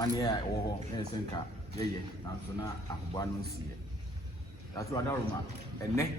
Amania or Senka, Yay, Nansona, Ahuano see. That's what Daruma, and neck,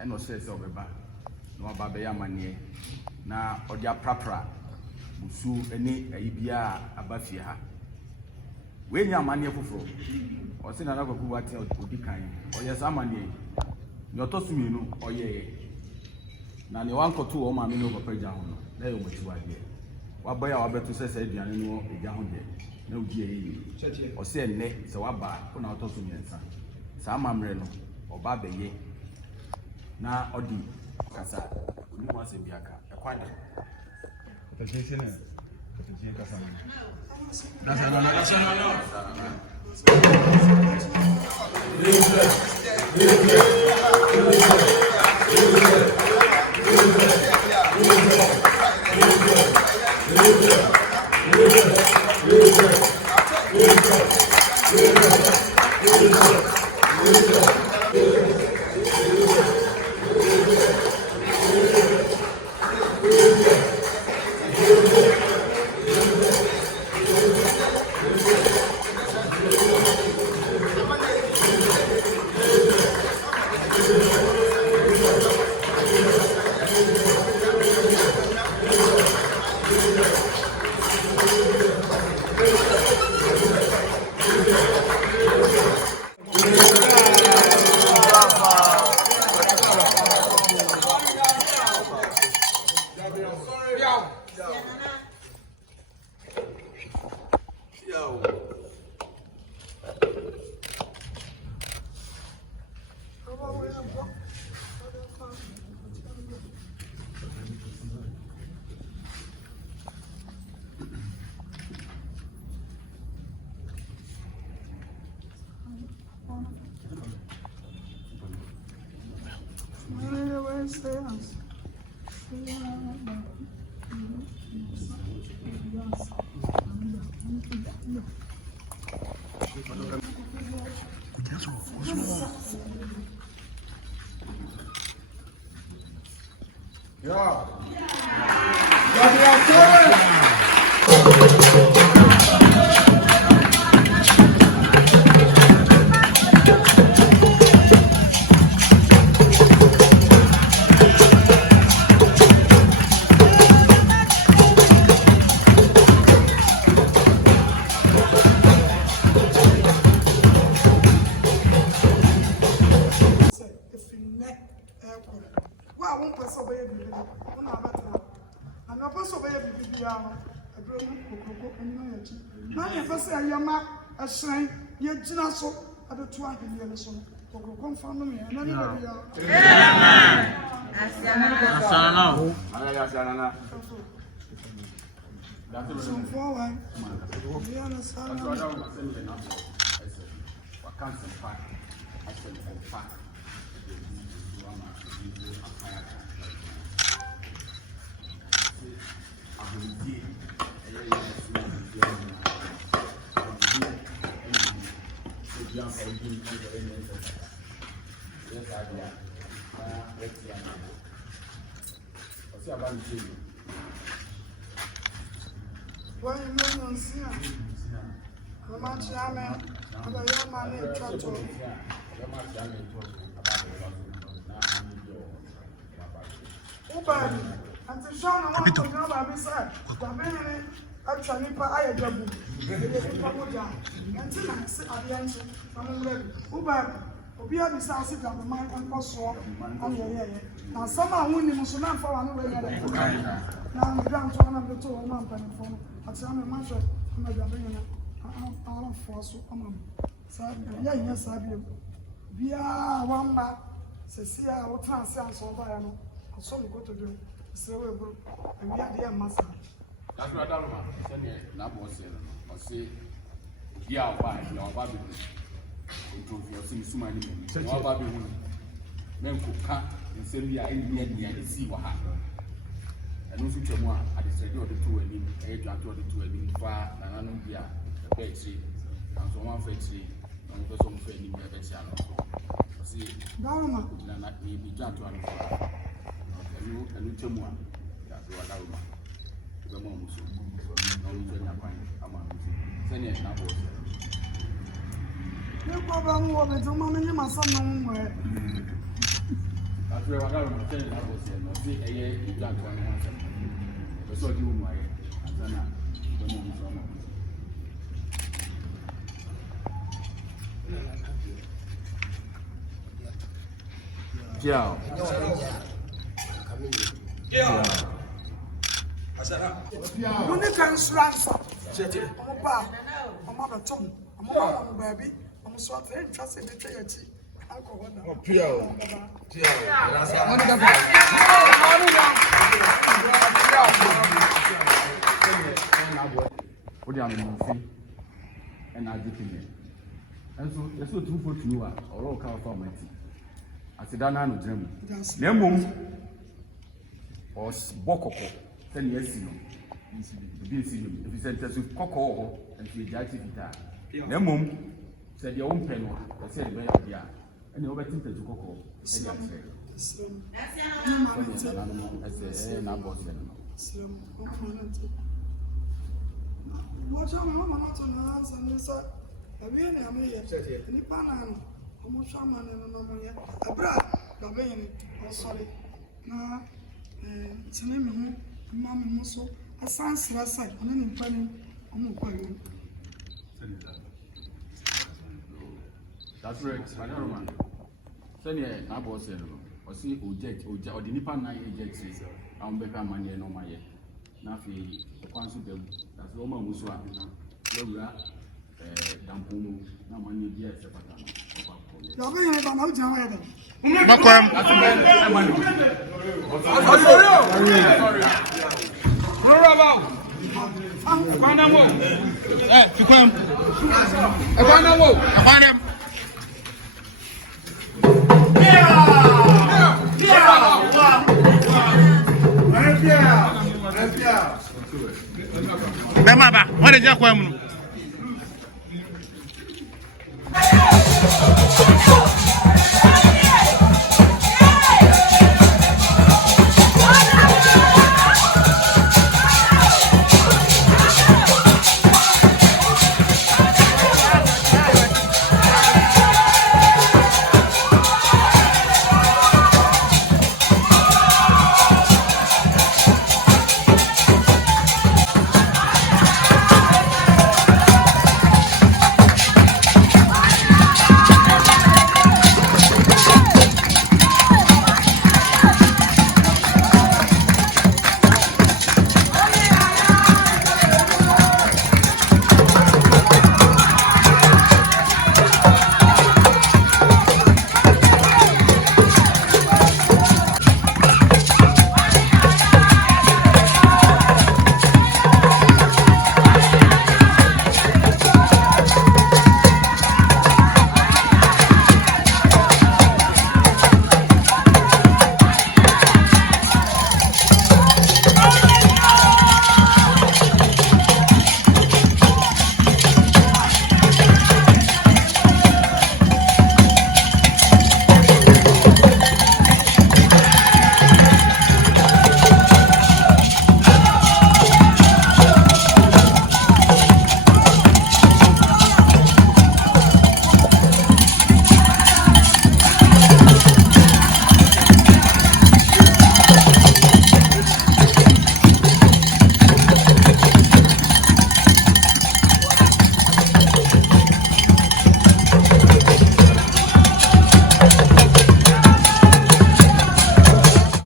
and no says over back. No Babaya Mania. Now, Odia Prapra, Musu, any Ibia, Abafia. When your money for or send another Kuwati or Dikan, or yes, Amani, your Tosumino, or ye. Now, the 1 or 2 or Mamino of Pejano, there you were. What boy I bet to say, Diano, a young day. No GA or say ne, so I buy on our Tosumian. Some Amreno or Babe. Now, Odi Casa, you must be a quite a Some forward. We understand. That's what I was saying. I can't say fact. I said fact. Well, you know, I'm seeing. I'm actually, I'm a young man in church. Obour, and to show no one to know about this side, the man actually put I double. Until I sit at the end, I'm ready. Obour, Obour, besides it, I'm a man and possible. Now, someone winning was not for another. Now, I'm down to one of the 2 1 penny phone. I tell me, my friend, I'm not going to force you. Yes, I do. We are one man. Cecilia, what transfer so far? So we go to do so and we are there master. That's what I don't know. Send me na boss here. I say here buy your baby. To your sim suma ni. Your baby. Men ko ka nsem bia eni ni see wa ha. And also chemo at the side of the 2 ani, e dwa to the 2 ani fa na nanu bia e be chi. And so one for chi, and so some for ni be be chi ano. See, Dama na ni bi dwa to ano. And you tell me that you are down. The mom was no Virginia pine. I'm on send it now. no problem with the woman in my son. That's where I got to tell you that was no see a year you got one answer. So you my Anna, the mom is on. Yeah. Yeah. You need to answer. I'm not a tongue. I'm not a baby. I'm so interested in the tragedy. Oh, Pio. What do you mean? And I did it. And so it's so true for you or all kind of format. I said, I know German. Nemo or Bokoko, 10 years ago. If you said that's with Coco and the Jackie guitar. Nemo said your own pen, I said, yeah, and you overthink the Coco. Watch out, I'm not on the hands and this. I really am here. Any banana, I'm not sure man and no money. A brat, the vein, sorry. Now, it's a name, Mamma Musso, a son's last sight, and then in planning, I'm not going. That's right, Madame. Send you a boss or see oject or the Nippon 9 ejects. I'm better money and no money. Nothing, the council, that's Roman Musua, Laura, Dampuno, no money yet. You're very about Joanna. Bemaba, what is your question?